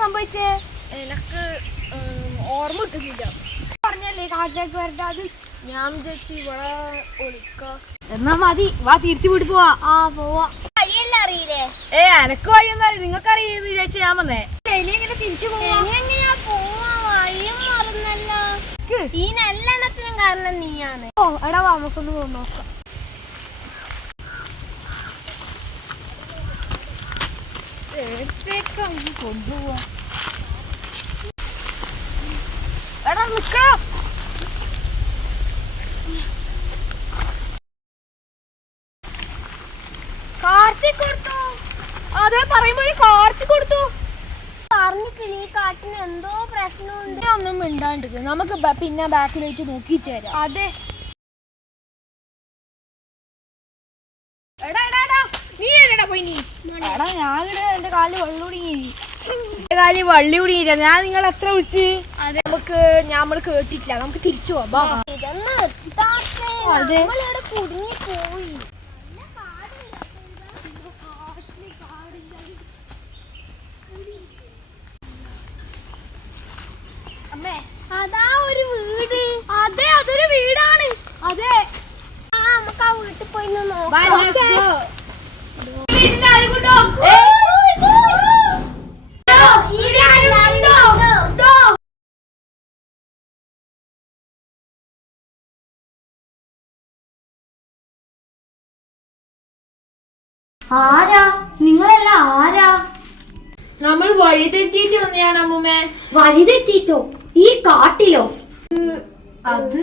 സംഭവിച്ചേ എനക്ക് ഓർമ്മ കിട്ടുന്നില്ല. പറഞ്ഞല്ലേ കാട്ടിലേക്ക് വരണ്ടാത്. ഞാൻ വിചാരിച്ചു ഇവിടെ ഒളിക്ക. എന്നാ മതി, വാ തിരിച്ചു വീട്ടിൽ പോവാ. ആ പോവാ. വഴിയെല്ലാം അറിയില്ലേ? എനക്ക് വഴിയൊന്നും അറിയില്ല. നിങ്ങൾക്ക് അറിയുന്ന വിചാരിച്ചു ഞാൻ വന്നേ. ഇനി എങ്ങനെ തിരിച്ചു പോവാ? വഴിയും മറന്നല്ലോ. ഈ നെല്ലെണ്ണത്തിനും കാരണം നീയാണ്. ഓ എടാ വാ, നമുക്കൊന്ന് നോക്കാം. കൊണ്ടുപോവാ. എടാ നിക്ക. കാർത്തിക് കൊടുത്തു. അതെ പറയുമ്പോ കാർത്തിക് കൊടുത്തു. പറഞ്ഞിട്ടില്ല, ഈ കാട്ടിന് എന്തോ പ്രശ്നമുണ്ട്. ഒന്നും മിണ്ടാണ്ട് നമുക്ക് പിന്നെ ബാക്കിലേക്ക് നോക്കി ചേരാം. അതെ. എടാ എടാ എടാ, നീ എടാ പോയി നീ. എടാ ഞാനിവിടെ എന്റെ കാലിൽ വള്ളി കുടുങ്ങിയില്ല. ഞാൻ നിങ്ങൾ എത്ര വിളിച്ച്? അതെ നമുക്ക് നമ്മൾ കേട്ടിട്ടില്ല. നമുക്ക് തിരിച്ചു പോവാം. അതെ കുടുങ്ങി പോയി. അമ്മേ അതാ ഒരു വീട്. അതെ അതൊരു വീടാണ്. അതെ നമുക്ക് ആ വീട്ടിൽ പോയി നോക്കാം. ആരാ നിങ്ങളെല്ലാം? ആരാ? നമ്മൾ വഴി തെറ്റിയിട്ട് വന്നെയാണ് അമ്മൂമ്മേ. വഴി തെറ്റിട്ടോ? ഈ കാട്ടിലോ? അത്